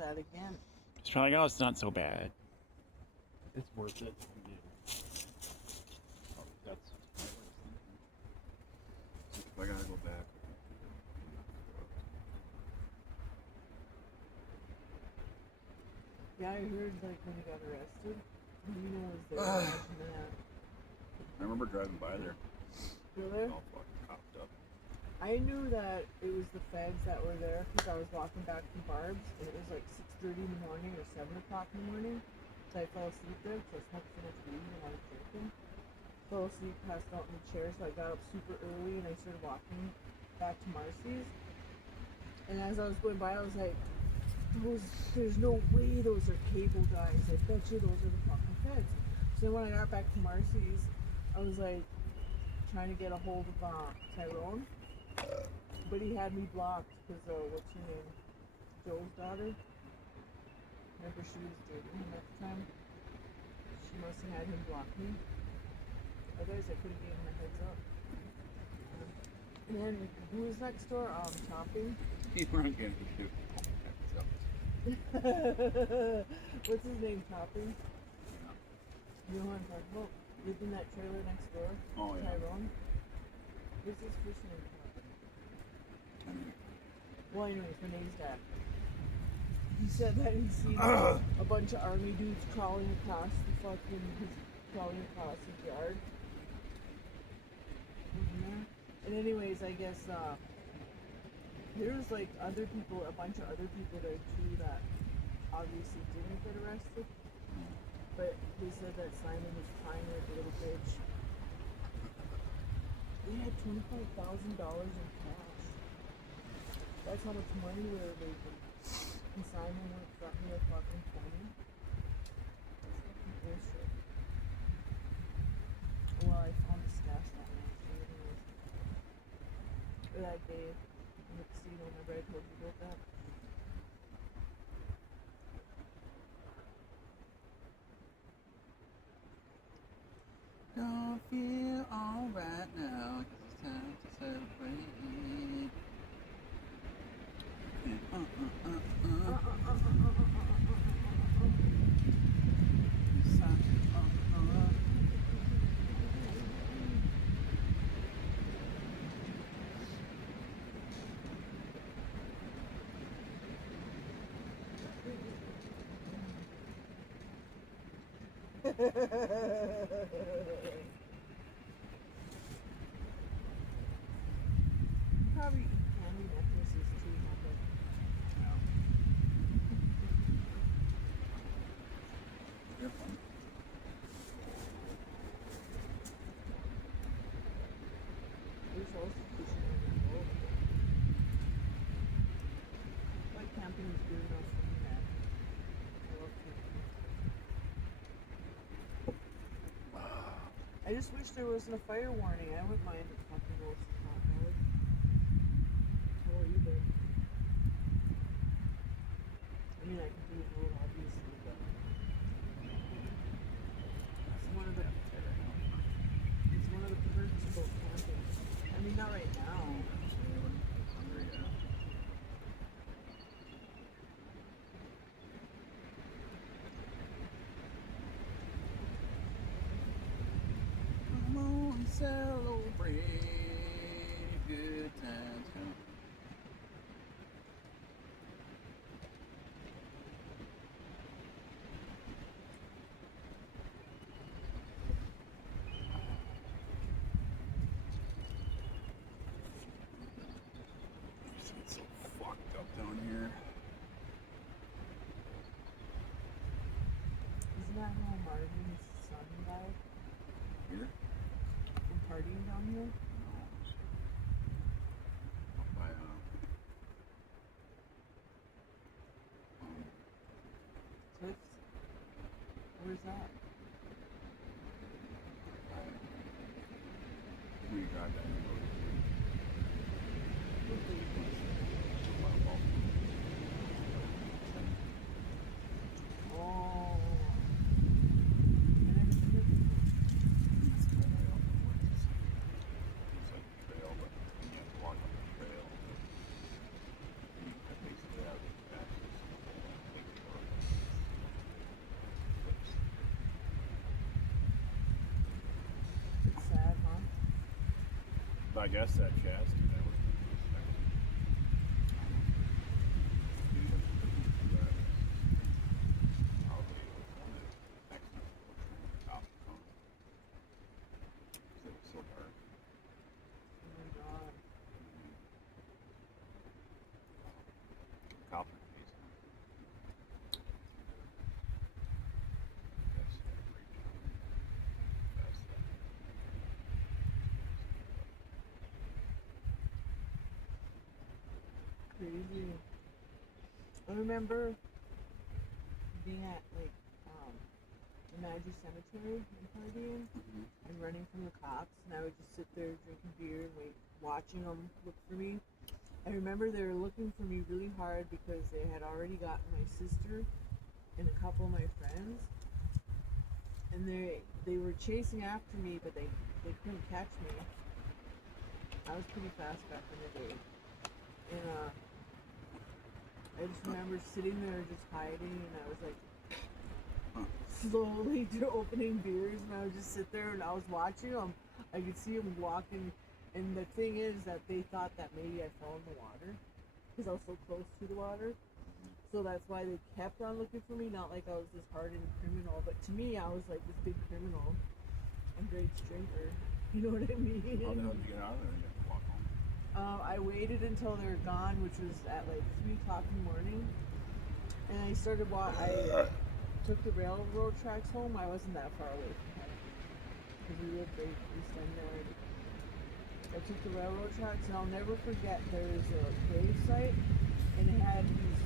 that again. It's probably like, oh, it's not so bad. It's worth it. Oh, that's what I was thinking. If I gotta go back. Yeah, I heard like when he got arrested, Nina was there. Imagine that. I remember driving by there. Really? All fucking copped up. I knew that it was the feds that were there because I was walking back from Barb's and it was like 6:30 in the morning or 7 o'clock in the morning. So I fell asleep there because I smoked so much weed and I was drinking. Fell asleep, passed out in the chair, so I got up super early and I started walking back to Marcy's. And as I was going by, I was like, there's no way those are cable guys. I bet you those are the fucking feds. So then when I got back to Marcy's, I was like trying to get a hold of Tyrone. But he had me blocked because, what's her name? Joe's daughter. Remember she was dating him at the time? She must have had him block me. Otherwise I could have given him a heads up. And then, who was next door? Topping. You weren't getting to shoot. What's his name? Topping? You know what I'm talking about? Lived in that trailer next door. Oh, yeah. Tyrone. What's his first name? Well, anyways, Renee's dad. He said that he's seen a bunch of army dudes crawling across his yard. And anyways, I guess there was like a bunch of other people there too that obviously didn't get arrested. But they said that Simon was crying like a little bitch. They had $25,000 in cash. That's how much money we were making. And Simon got me a fucking 20. That's fucking bullshit. Well, I found the stash that night, so anyways. Or that day in the casino, remember I told you about that? Don't feel alright now, 'cause it's time to celebrate. Probably eat candy necklaces too, huh? They're fun. There's also fishing on the boat. Like camping is good enough for me, man. I love camping. I just wish there wasn't a fire warning. I wouldn't mind if fucking roast is hot dog. How about you, babe? I mean, I can do the road, obviously, but it's one of the perks about camping. I mean, not right now. Hungry, yeah. Come on, celebrate good times. Come. It's so fucked up down here. Isn't that how Marvin's son died? Here? From partying down here? No. Up by Cliffs? Where's that? we got that. Oh. It's like a trail, but you have to walk up the trail. That basically has access to the whole I guess that chest, you know. So dark. Oh my god. Copper piece. That's Crazy. I remember being at like the Magic Cemetery and partying and running from the cops, and I would just sit there drinking beer and wait, watching them look for me. I remember they were looking for me really hard because they had already gotten my sister and a couple of my friends, and they were chasing after me, but they couldn't catch me. I was pretty fast back in the day, and I just remember sitting there just hiding, and I was like slowly opening beers, and I would just sit there and I was watching them. I could see them walking, and the thing is that they thought that maybe I fell in the water because I was so close to the water. So that's why they kept on looking for me. Not like I was this hardened criminal, but to me, I was like this big criminal, underage drinker. You know what I mean? how the hell did you get out of there? You have to walk home. I waited until they were gone, which was at like 3 o'clock in the morning, and I started I took the railroad tracks home. I wasn't that far away from home because we lived right east end there. I took the railroad tracks, and I'll never forget. There was a grave site, and it had these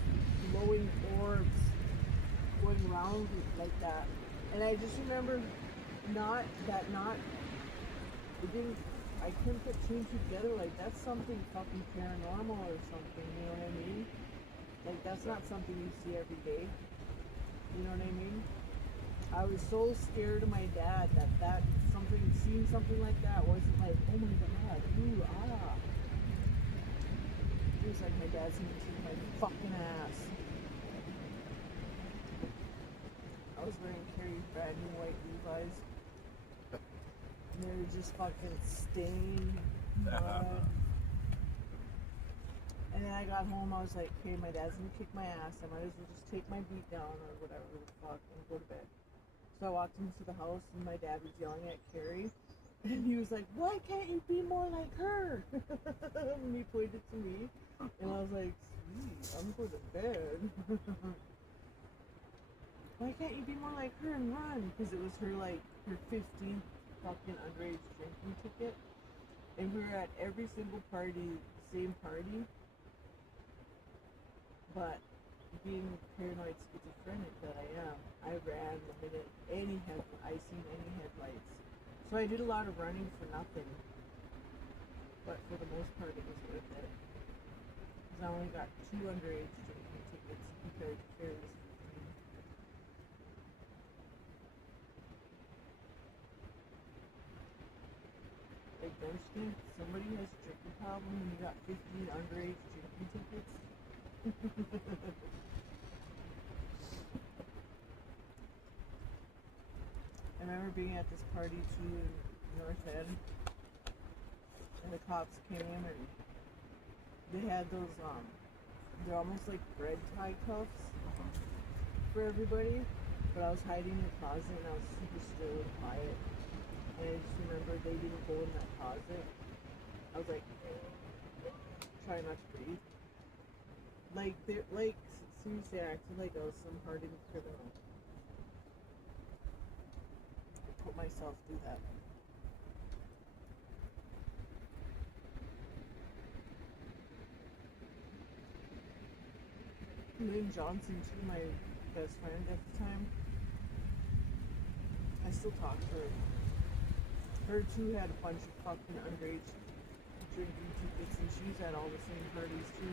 glowing orbs going around like that. And I just remember it didn't. I couldn't put two and two together. Like that's something fucking paranormal or something. You know what I mean? Like that's not something you see every day. You know what I mean? I was so scared of my dad that seeing something like that wasn't like, oh my god, ooh, ah. It was like my dad's gonna kick my fucking ass. I was wearing Carrie's brand new white Levi's. And they were just fucking stained mud. And then I got home, I was like, okay, my dad's gonna kick my ass. I might as well just take my beat down or whatever the fuck and go to bed. So I walked into the house and my dad was yelling at Carrie. And he was like, why can't you be more like her? And he pointed to me. And I was like, sweet, I'm going to bed. Why can't you be more like her and run? Because it was her 15th fucking underage drinking ticket. And we were at every single party, same party. But being paranoid schizophrenic that I am, I ran the minute I seen any headlights. So I did a lot of running for nothing. But for the most part, it was worth it. Because I only got 2 underage drinking tickets compared to Carrie's 15. Like, don't you think somebody has a drinking problem when you got 15 underage drinking tickets? I remember being at this party too in North End, and the cops came and they had those they're almost like bread tie cuffs for everybody, but I was hiding in the closet and I was super still and quiet, and I just remember they didn't go in that closet. I was like trying not to breathe, seriously, I acted like I was some hardened criminal. Put myself through that. Lynn Johnson too, my best friend at the time. I still talk to her. Her too had a bunch of fucking underage drinking tickets, and she's at all the same parties too.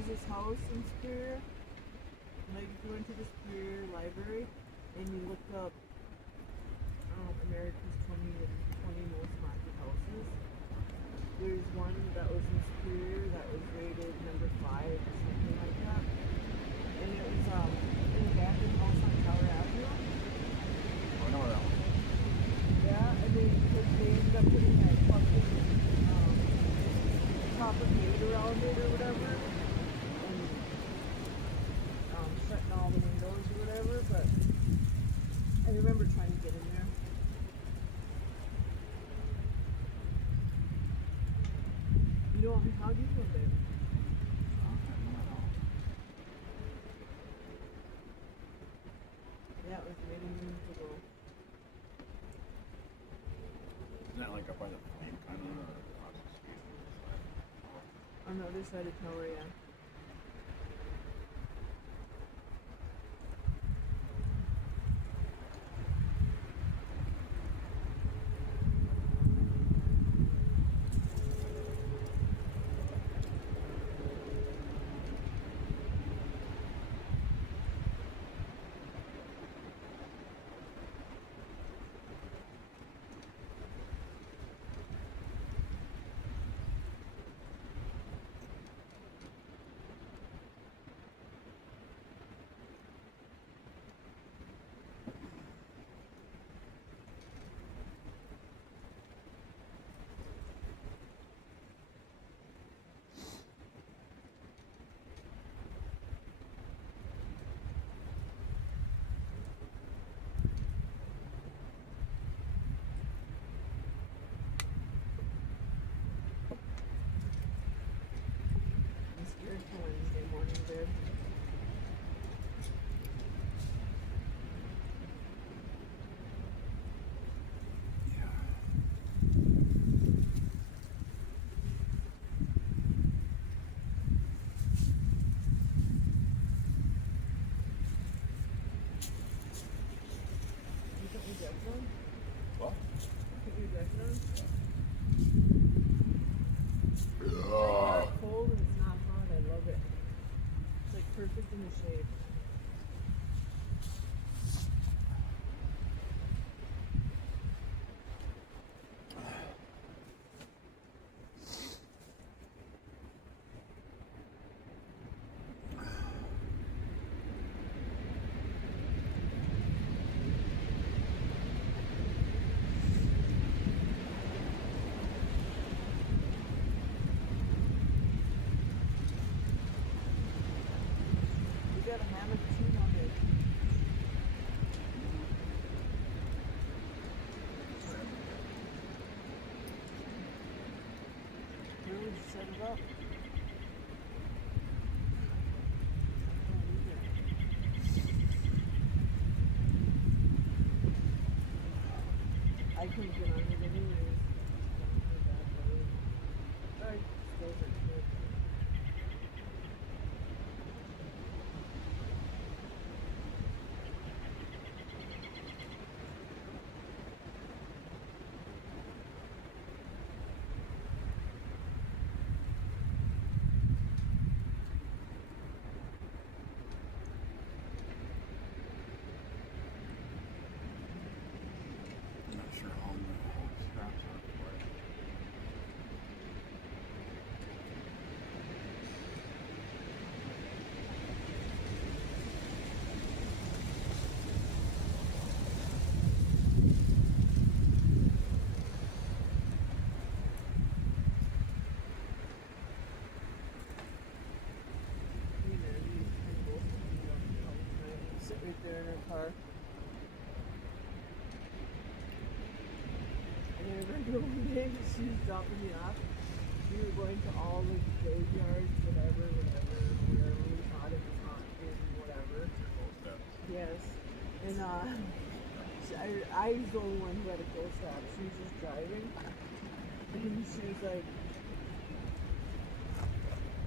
there's this house in Superior. Like if you went to the Superior Library and you looked up America's 20 most haunted houses, there's one that was in Superior that was rated number 5 or something like that. And it was an abandoned house on Tower Avenue. I know that one. Yeah, and they ended up putting that fucking copper gate around it or whatever, and shutting all the windows or whatever. But I remember trying to get in there. You know, how do you know there? Yeah, it was many moons ago. Isn't that like up by the flame kind of or across the street? On the other side of Tower, yeah. I'm scared for Wednesday morning, babe. You put your jacket on? What? Put your jacket on? Yeah. It's not cold and it's not hot. I love it. It's like perfect in the shade. You got a hammock too on it. Where would you set it up? I couldn't get on it anyways. Alright, those are good. I'm not sure how the straps are for it. Me and Andy used to both meet up all the time and sit right there in her car. And I remember one day she was dropping me off. We were going to all the graveyards, whatever, wherever we thought it was haunted, whatever. Those steps. Yes. And I was the only one who had a ghost app. She was just driving. And she was like,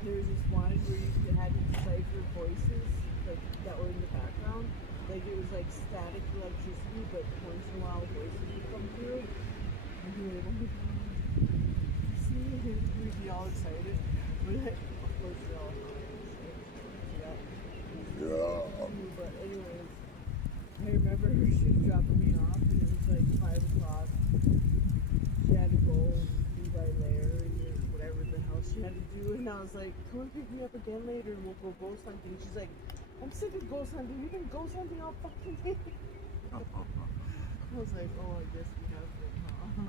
there was this one where you had to decipher voices like that were in the background. Like it was like static electricity, but once in a while voices would come through. And you were like, oh my god. See? We'd be all excited. But of course we're all annoyed. dropping me off, and it was like 5 o'clock. She had to go and do by layer or whatever the hell she had to do, and I was like, come and pick me up again later, and we'll go ghost hunting. She's like, I'm sick of ghost hunting. We've been ghost hunting all fucking day. I was like, oh, I guess we have been, huh?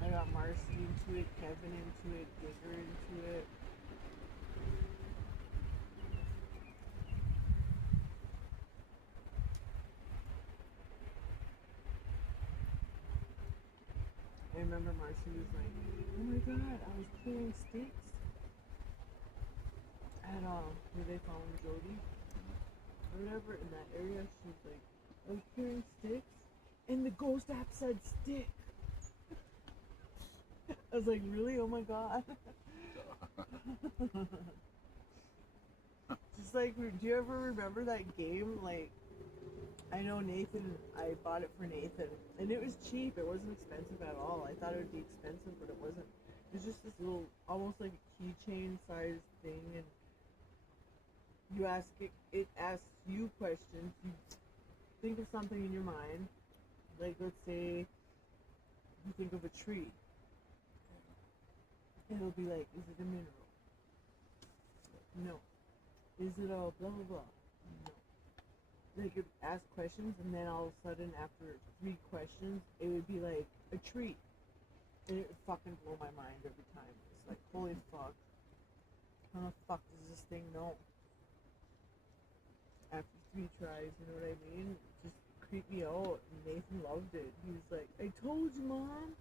I got Marcy into it, Kevin into it, Digger into it. I remember Marcy was like, oh my god, I was clearing sticks at where they found Jody or whatever in that area. She was like, I was clearing sticks and the ghost app said stick. I was like, really? Oh my god. Just like, do you ever remember that game? Like, I know Nathan, I bought it for Nathan, and it was cheap. It wasn't expensive at all. I thought it would be expensive, but it wasn't. It was just this little, almost like a keychain sized thing, and you ask it, it asks you questions. You think of something in your mind, like let's say you think of a tree. It'll be like, is it a mineral? No. Is it a blah blah blah? No. They could ask questions, and then all of a sudden, after 3 questions, it would be like a tree, and it would fucking blow my mind every time. It's like, holy fuck, how the fuck does this thing know? After 3 tries, you know what I mean? It just creeped me out, and Nathan loved it. He was like, I told you, Mom.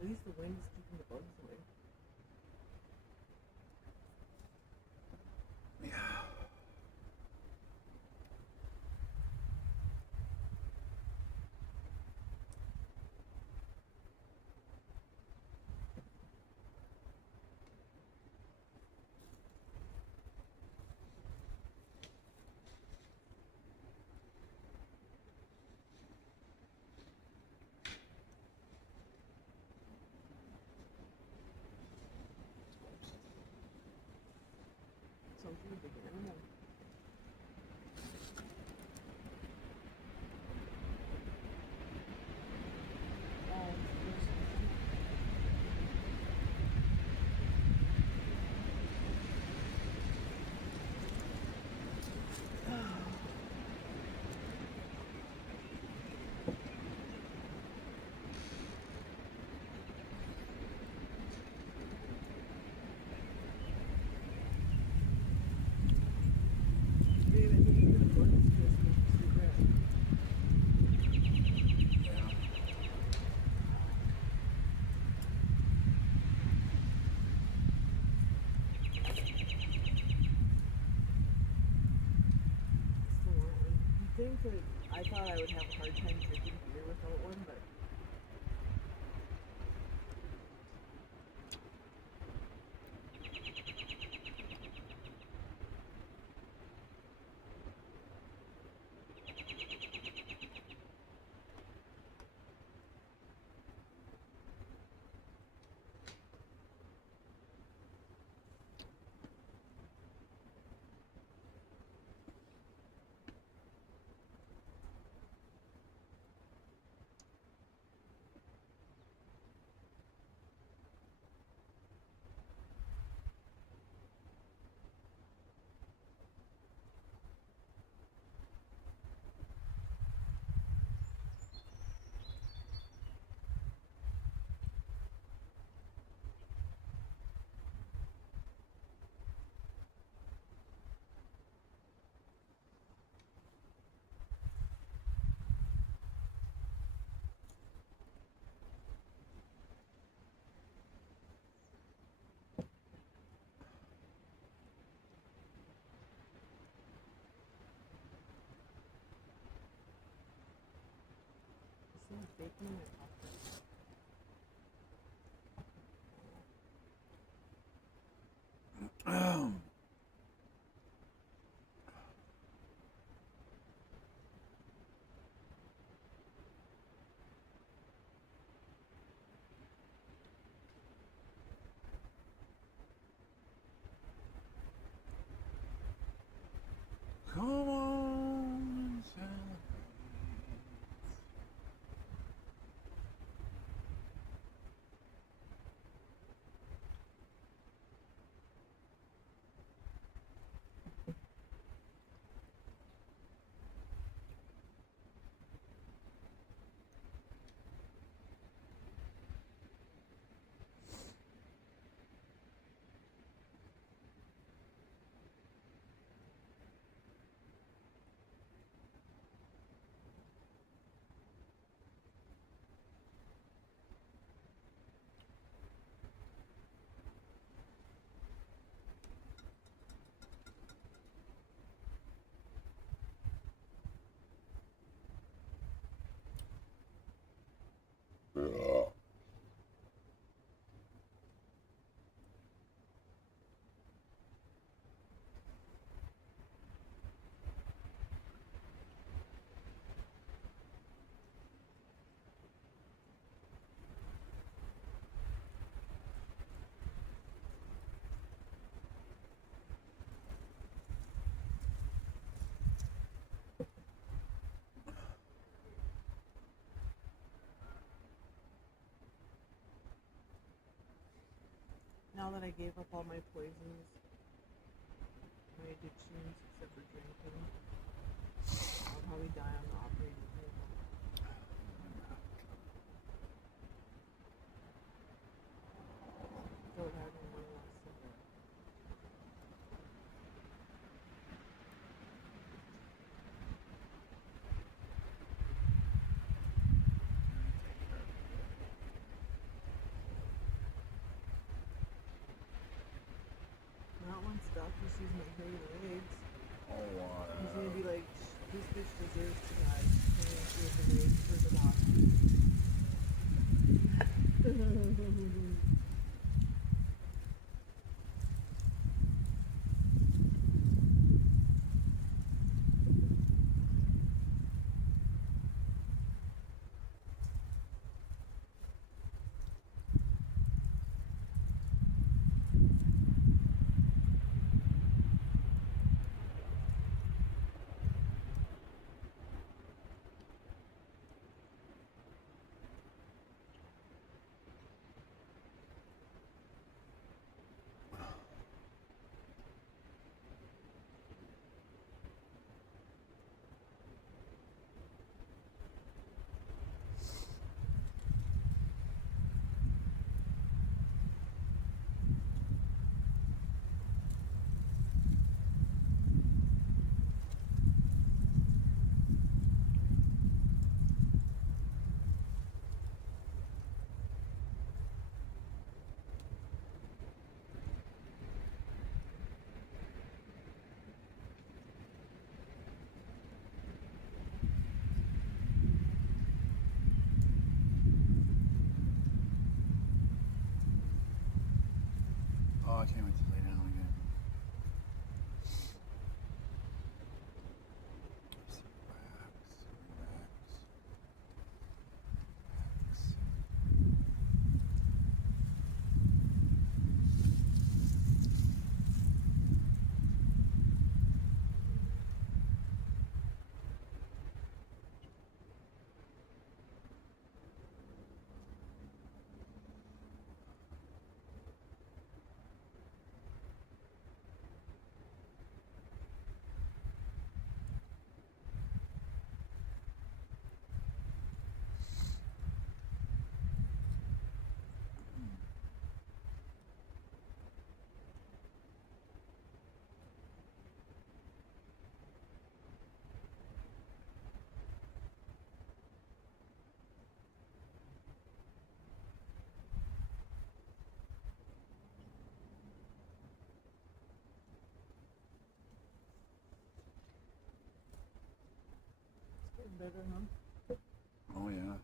At least the wind is keeping the bugs away. Yeah. Something a big animal. Babe, I think you're gonna burn this Christmas cigarette. Yeah. It's the one. You think that I thought I would have a hard time drinking beer without one, but someone's baking my popcorn. Come on and celebrate. Now that I gave up all my poisons, my addictions, except for drinking, I'll probably die on the operating table. Without having one last cigarette. Not once the doctor sees my hairy legs. Oh, He's gonna be like, this bitch deserves to die. She's gonna see the legs for the doctor. Oh, I can't wait to lay down again. Just relax. It's getting better, huh? Oh, yeah.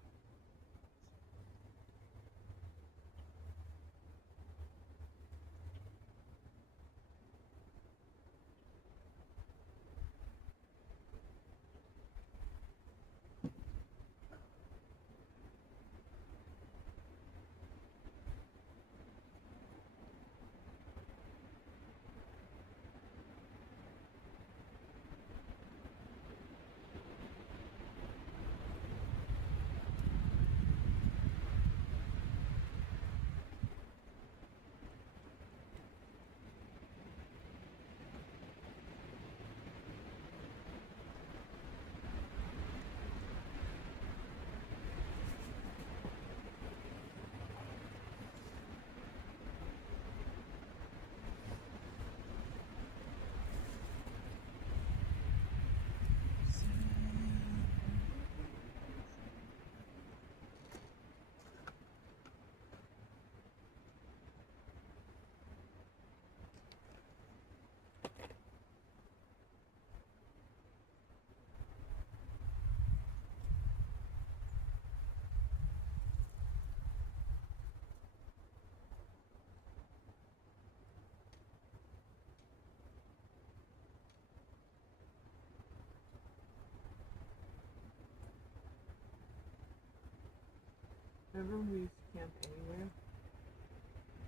Remember when we used to camp anywhere?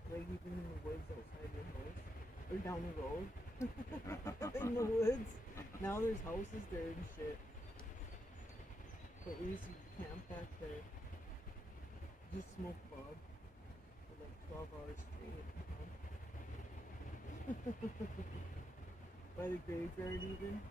Like even in the woods outside your house? Or down the road? In the woods? Now there's houses there and shit. But we used to camp back there. Just smoke bud for like 12 hours straight. By the graveyard even.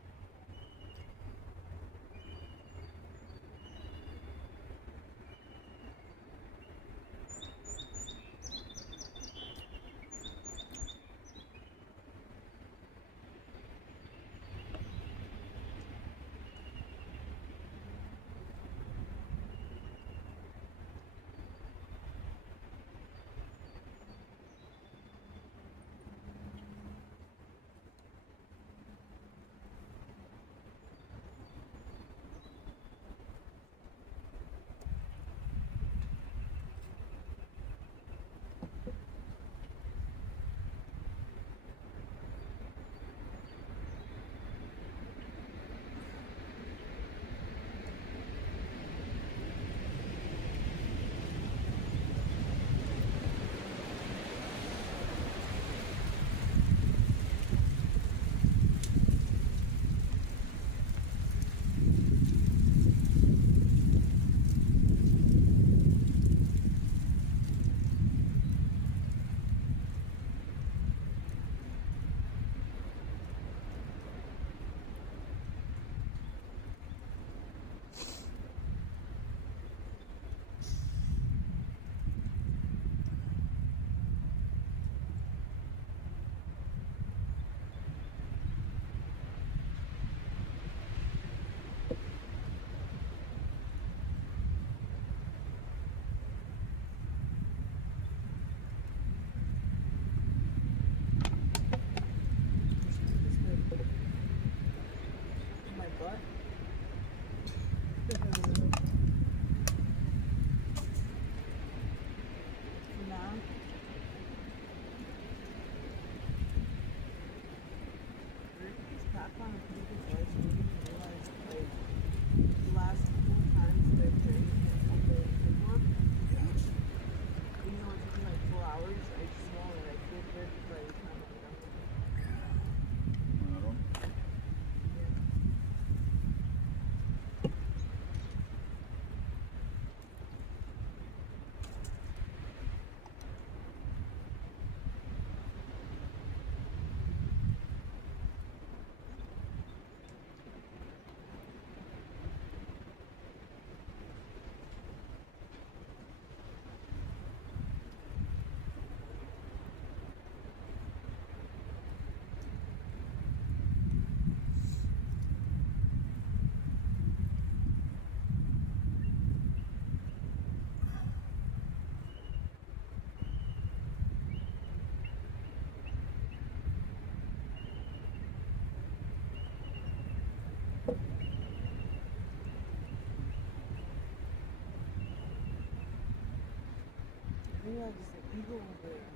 Yeah, just an eagle over there.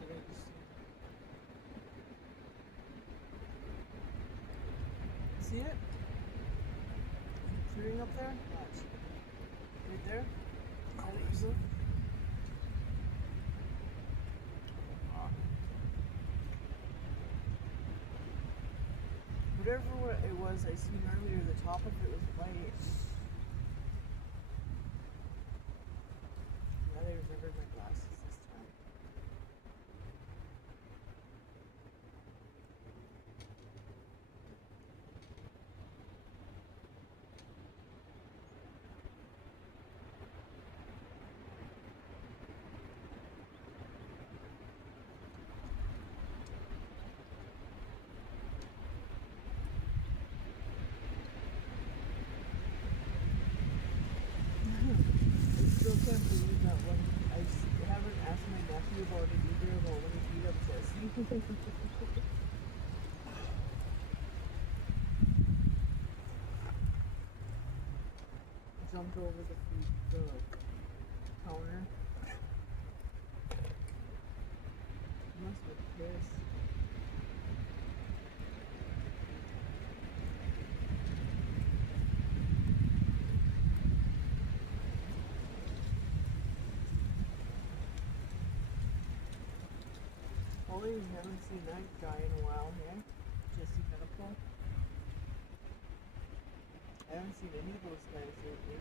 That I just see it? Shooting up there? Watch. Right there? Is that an eagle? Whatever it was I seen earlier, the top of it was white. Now they remembered my glasses this time. I still can't believe that one. Haven't asked my nephew about it either, about when he beat up Jesse. Jumped over the counter. He must have been pissed. Molly's, haven't seen that guy in a while, hey? Jesse Medical. I haven't seen any of those guys lately.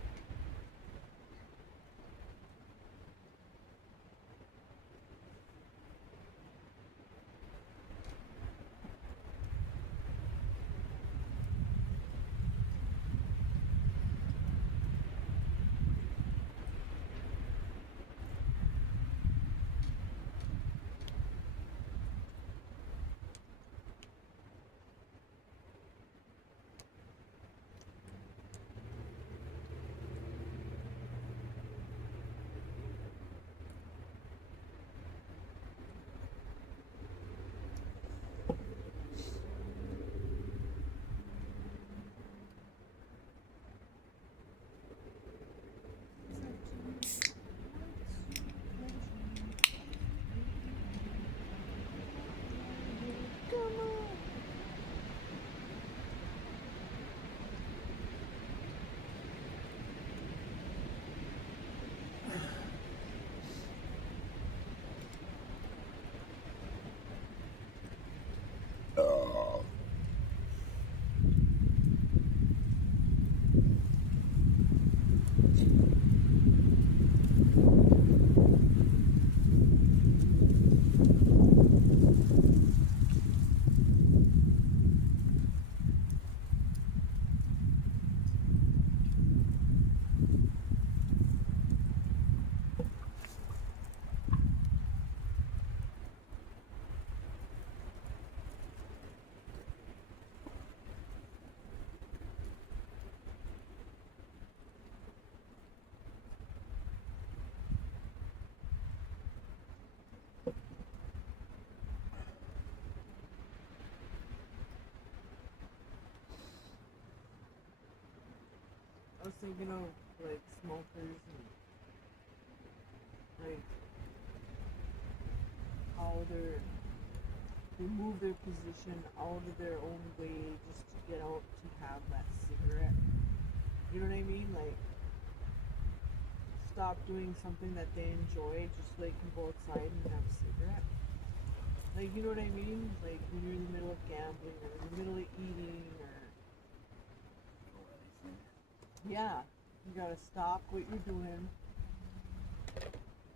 I was thinking of like smokers and like how they move their position out of their own way just to get out to have that cigarette. You know what I mean? Like stop doing something that they enjoy just so they can go outside and have a cigarette. Like you know what I mean? Like when you're in the middle of gambling or in the middle of eating or yeah, you gotta stop what you're doing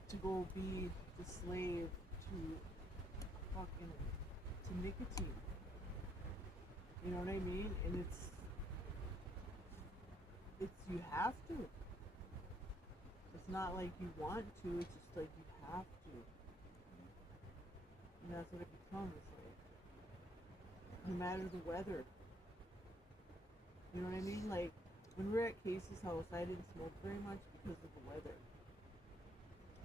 to go be the slave to fucking to nicotine. You know what I mean? And it's you have to. It's not like you want to, it's just like you have to. And that's what it becomes like. No matter the weather. You know what I mean? Like when we were at Casey's house, I didn't smoke very much because of the weather.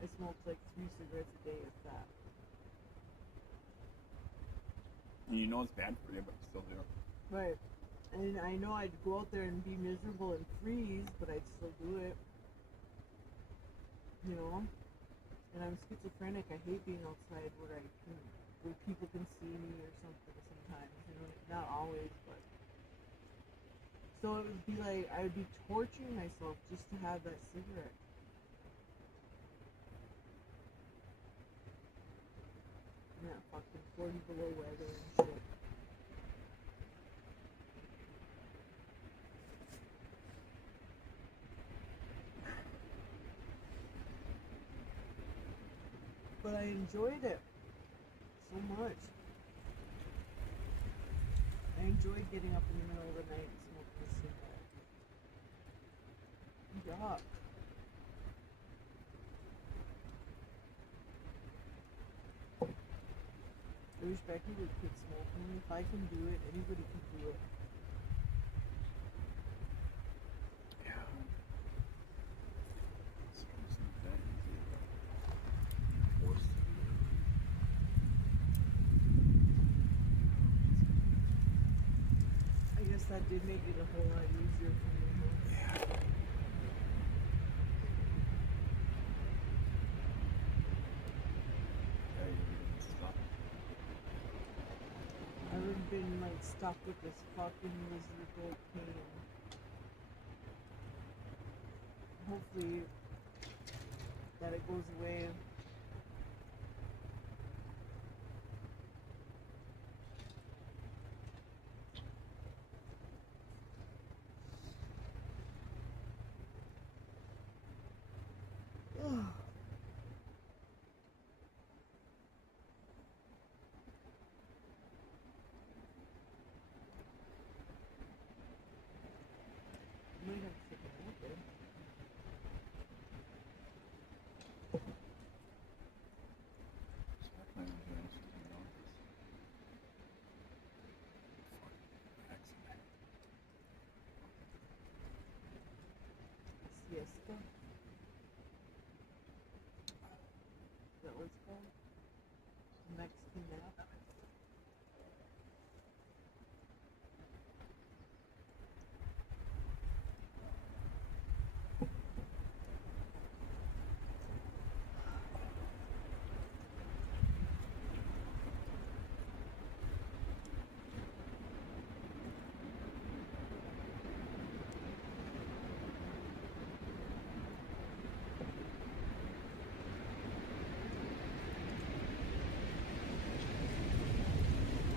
I smoked like 3 cigarettes a day, if that. And you know it's bad for you, but you still do it. Right. And I know I'd go out there and be miserable and freeze, but I'd still do it. You know? And I'm schizophrenic. I hate being outside where people can see me or something sometimes. You know, not always, but. So it would be like I would be torturing myself just to have that cigarette. Yeah, fucking 40 below weather and shit. But I enjoyed it so much. I enjoyed getting up in the middle of the night and smoking a cigarette. Yuck. I wish Becky would quit smoking. If I can do it, anybody can do it. Yeah. It's not that easy, but forced to do it. I guess that did make it a whole lot easier for me, huh? Yeah. I would have been like stuck with this fucking miserable pain. Hopefully that it goes away. Might have to take a nap, babe. So I plan on doing something in the office. Fucking Siesta. Is that what it's called? Mexican nap.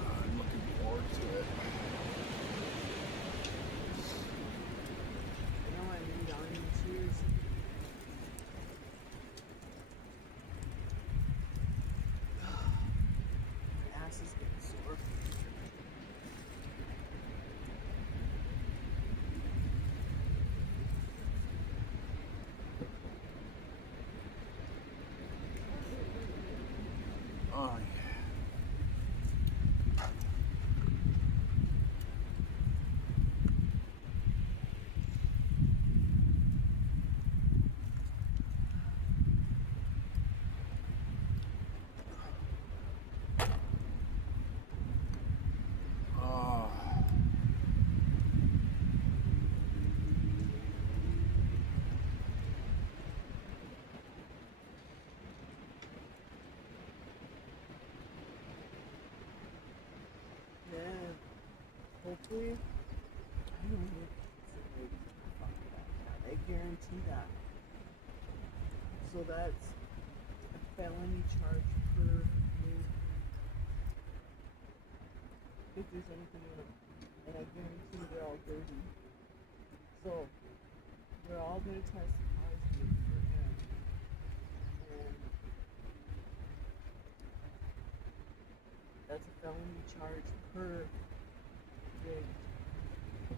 I'm looking forward to it. I know I need onion shoes. My ass is getting sore. Oh yeah. Oh. Yeah. Hopefully, I don't know. Fuck that. I guarantee that. So that's a felony charge per move. If there's anything in them. And I guarantee they're all dirty. So, they're all gonna test positive for him. And that's a felony charge per rig.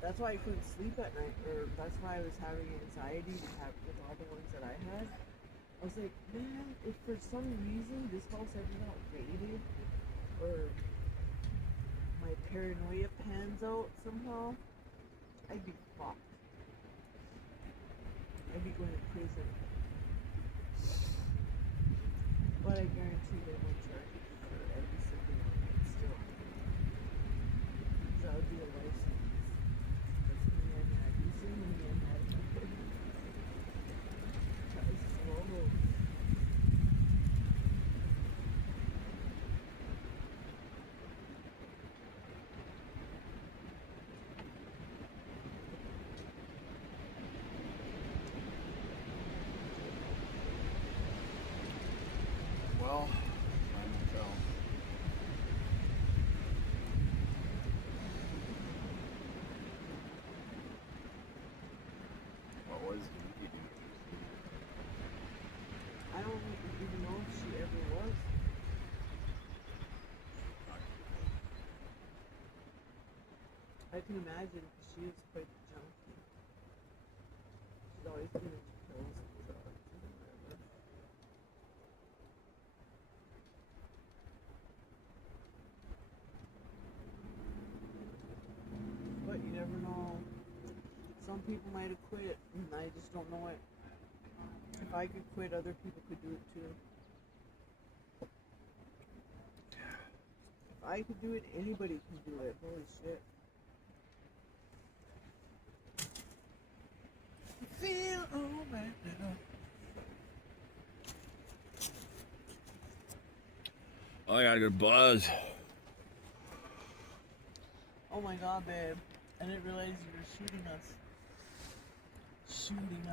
That's why I couldn't sleep at night, or that's why I was having anxiety to have with all the ones that I had. I was like, man, if for some reason this house ever got raided, or my paranoia pans out somehow, I'd be fucked. I'd be going to prison. But I guarantee they won't charge me for every single one still. Because that would be a life sentence. That's me and that. You see me and that. That was slow. Well, time will tell. What was Nikki doing? I don't even know if she ever was. I can imagine because she is quite the junkie. She's always been into pills and drugs and whatever. But you never know. Some people might have quit, and I just don't know it. If I could quit, other people could do it too. If I could do it, anybody can do it. Holy shit. Feel alright now. Oh, I got a good buzz. Oh my god, babe. I didn't realize you were shooting us. Shooting us.